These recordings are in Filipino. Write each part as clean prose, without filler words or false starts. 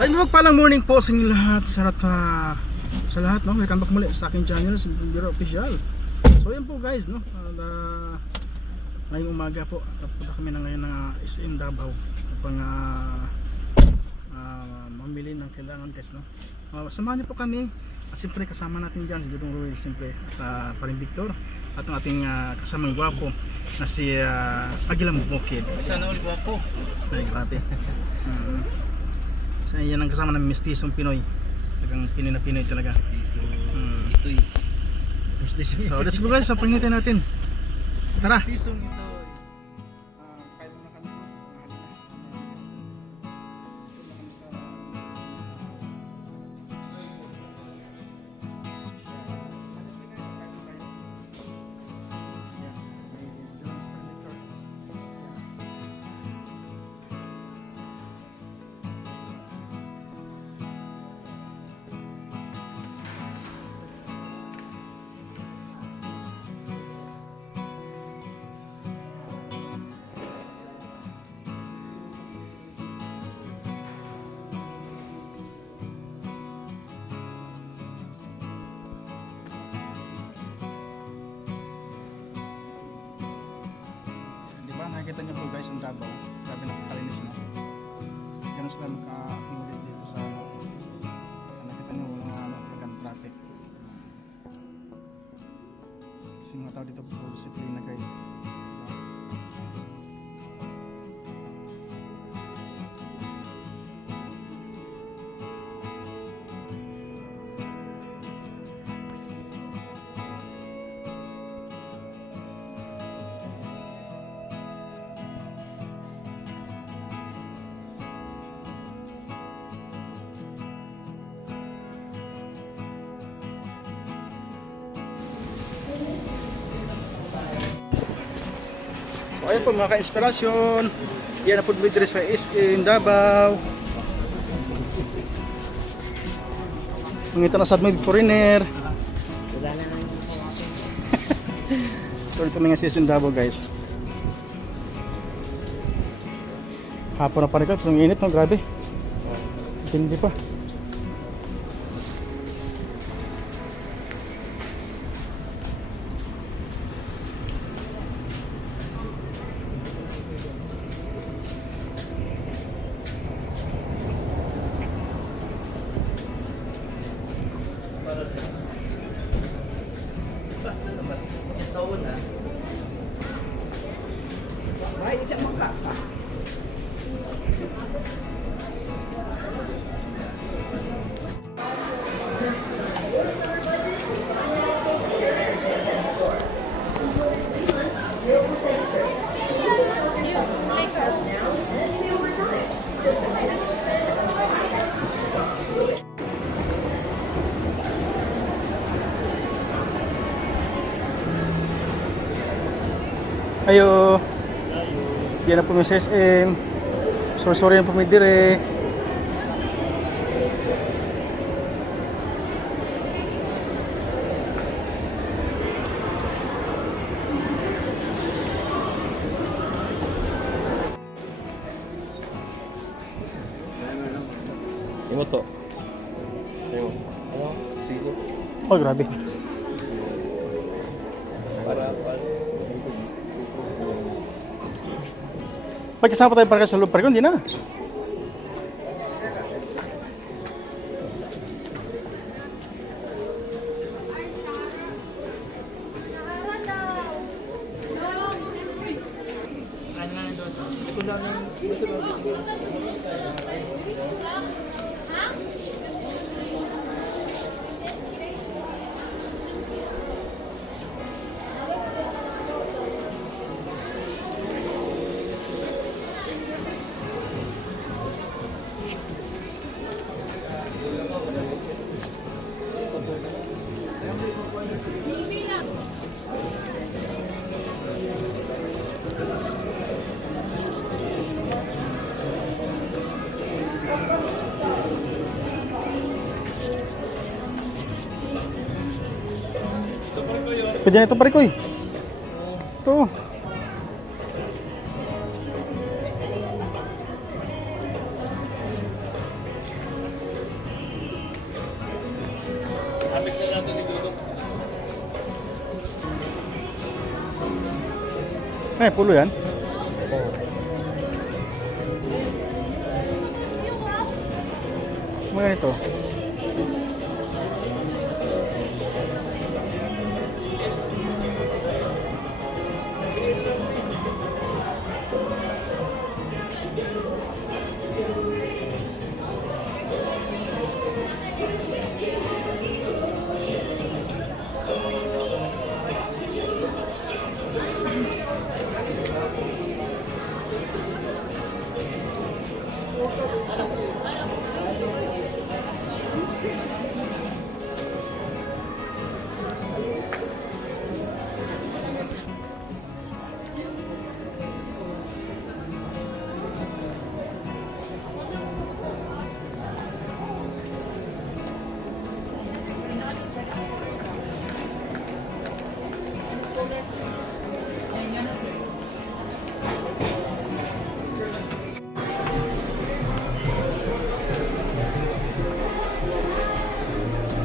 Ay, magpalang morning po sa inyo lahat. Sa lahat, no? Welcome back muli sa aking channel, sa Biro Official. So, yan po guys, no? Ngayong umaga po, punta kami na ngayon ng SM Davao upang mamili ng kailangan guys, no? Samahan niyo po kami. At siyempre kasama natin dyan si Dudong Ruel, siyempre, at Paring Victor. At ang ating kasamang gwapo na si Aguilam Bukid. Sana all gwapo. Ay, grabe. So, yan ang kasama ng mistisong Pinoy. Talagang Pinoy na Pinoy talaga. Ito'y So let's go guys, pangitin natin. Tara. mistisong ito. Nakikita niyo po guys ang Davao, grabe napakalinis, no? Ganun sila maka-accommodate dito sa nakita niyo talagang traffic kasi mga tao dito po disiplina guys. So ayun po mga ka-inspirasyon, yan na po dito sa SM Davao. Mangita na sa may foreigner. So ito mga SM Davao guys. Hapon na pa rin ka, pero ang init, no? Grabe. Hindi pa. Ayo. Yan na po yung SM. Sorry na po may dire. Imo to. Imo. Ano? Sige. Oh, grabe. Para Pagkasama tayo para sa loob, parang hindi na. Pwede na ito pare ko eh. Ito. Ay, pulo yan. Oo. Mga ito.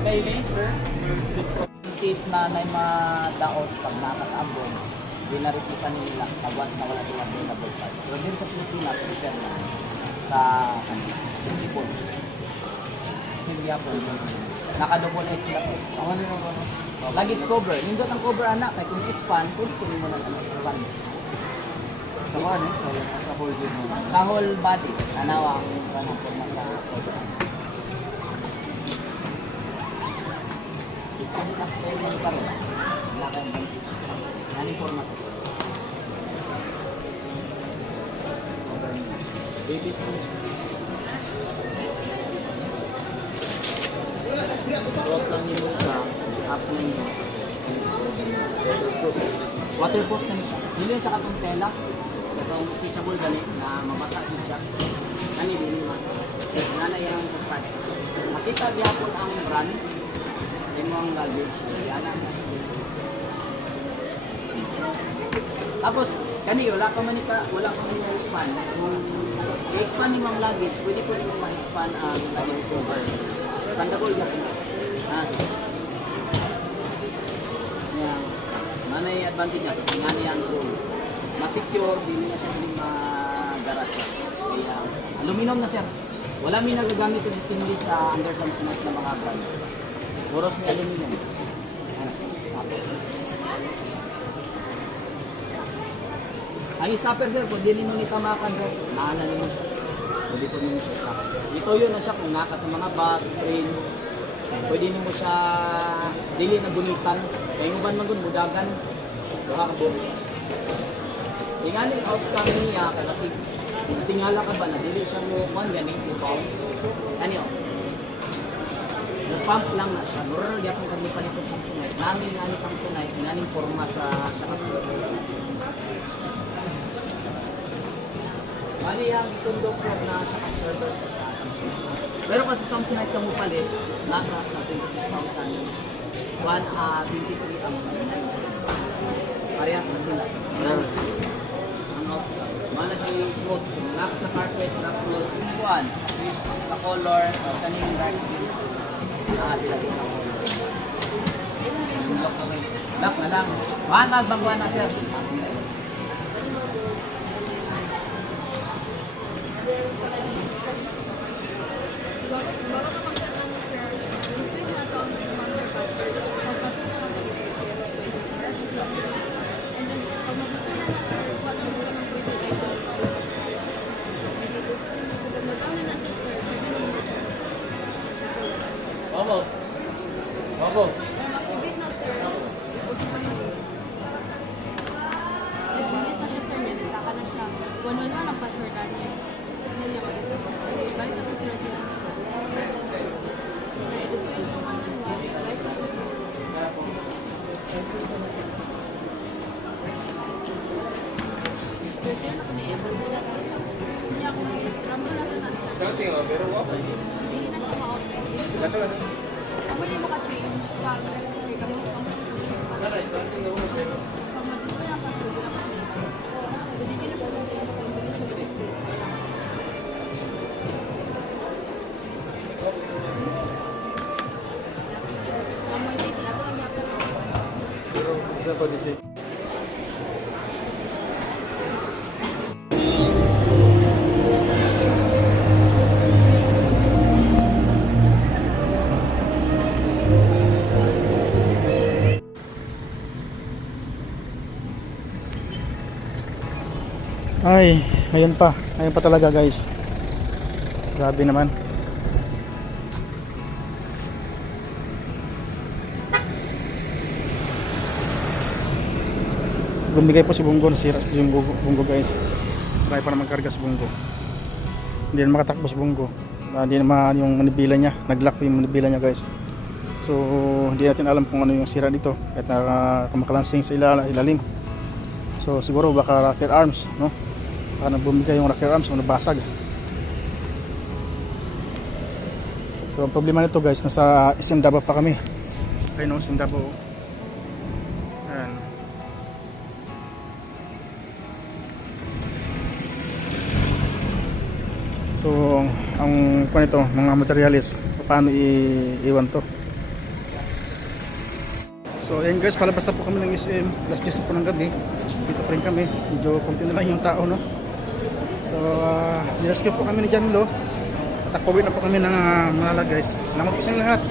May laser. In case na may madaot pag nakasabog, binaritisan nila pagwas na wala silang available parts. Pero din sa Pilipinas, return na sa principal. Hindi ako. Naka-double edge sila. Luggage cover. Nindot ang cover anak. Kaya kung expand, pwede mo na expand. Sa mga ano? Sa whole din mo. Sa whole body. Nanawa ang forma sa cover. Ang kastoy mo pa rin. Wala kayong banti. Yan yung format. Baby food. Huwag lang nyo sa up na nyo. Waterproof na siya. Dili sa katong tela. Itong stitchable gani na mabasa din siya. Ano din naman. Nana yung subscribe. Makita gyapon ang brand. Sa imong luggage. Yan ang tapos, kani wala pa man expand. Kung i-expand ni mong luggage, pwede po rin ma-expand ang luggage cover. Expandable na po. Yan. Mana yung advantage niya? Kasi nga niya ang goal. Mas-secure, di na siya hindi magaras. Kaya, aluminum na sir. Wala may nagagamit yung distinguish sa under Samsonite na mga brand. Puros may aluminum. Ang stopper sir, pwede nyo ni tamakan bro. Mahala nyo siya. Pwede po nyo siya. Dito yun na siya kung naka sa mga bus, train. Pwede nyo siya dili na bunitan. Kaya yung ban magod, mudagan. Buha ka po. Tingaling outcome niya, kasi tingala ka ba na dili siya mo kung ganin, yung bounce. Ano yun? Pump lang na siya. Normal di akong kami palipot Samsonite. Namin nga ni Samsonite, namin forma sa siya. Bali ang isundo ko na siya server sa Samsonite. Pero kasi Samsonite ka mo palit, naka na 26,000. 123 ang parehas na sila. Ang outcome. Mana siya smooth. Naka sa carpet, rock road. One, sa color, kaning dark green. Dilagay na color. Lock na lang. Mahal baguhan na sir. Bago ka mag-set namin, sir, space na ito ang sponsor password. Pag-password na ito, and then, pag mag-display na na, sir, wala mo ka ng pwede ay mag-display na. So, pag mag-down na, sir, pwede mo na, sir. Opo. Opo. Kung mag-activate na, sir, nag-delete na siya, sir, yan. Saka na siya. 111 ang password namin. Yan yung mag-isip. Okay, balik na po, sir. I-display na naman ng balik na po. Kasi ano ko na yan, kasi hindi ako rambo na ito na sir. Pero wala. Hindi na siya ma-open. Ako hindi maka-change pag may kami pag mag-display ang password, hindi na pa siya. Hindi na siya ma-change pag hindi siya mag-display. Amoy na sila, ito lang dapat. Pero isa pa din siya. Ay, ngayon pa talaga guys. Grabe naman. Bumigay po si Bungo, nasira si Bungo guys. Try pa naman karga si Bungo. Hindi na makatakbo si Bungo. Hindi naman yung manibila niya, nag-lock yung manibila niya guys. So hindi natin alam kung ano yung sira dito at kumakalansing sa ilalim. So siguro baka rocker arms, no? Baka bumigay yung rocker arms o nabasag. So ang problema nito guys, nasa Isandaba pa kami. Ayun no, Isandaba. Ayan. So ang nito, mga materialis, paano iiwan to? So ayan guys, palabas na po kami ng SM, last days po ng gabi. Dito pa rin kami, medyo konti na lang yung tao, no? So nirescue po kami ni John Lo. At akawin na po kami ng Manala guys. Salamat po sa inyo lahat.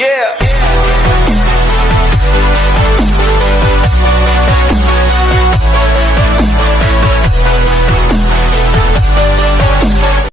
Yeah.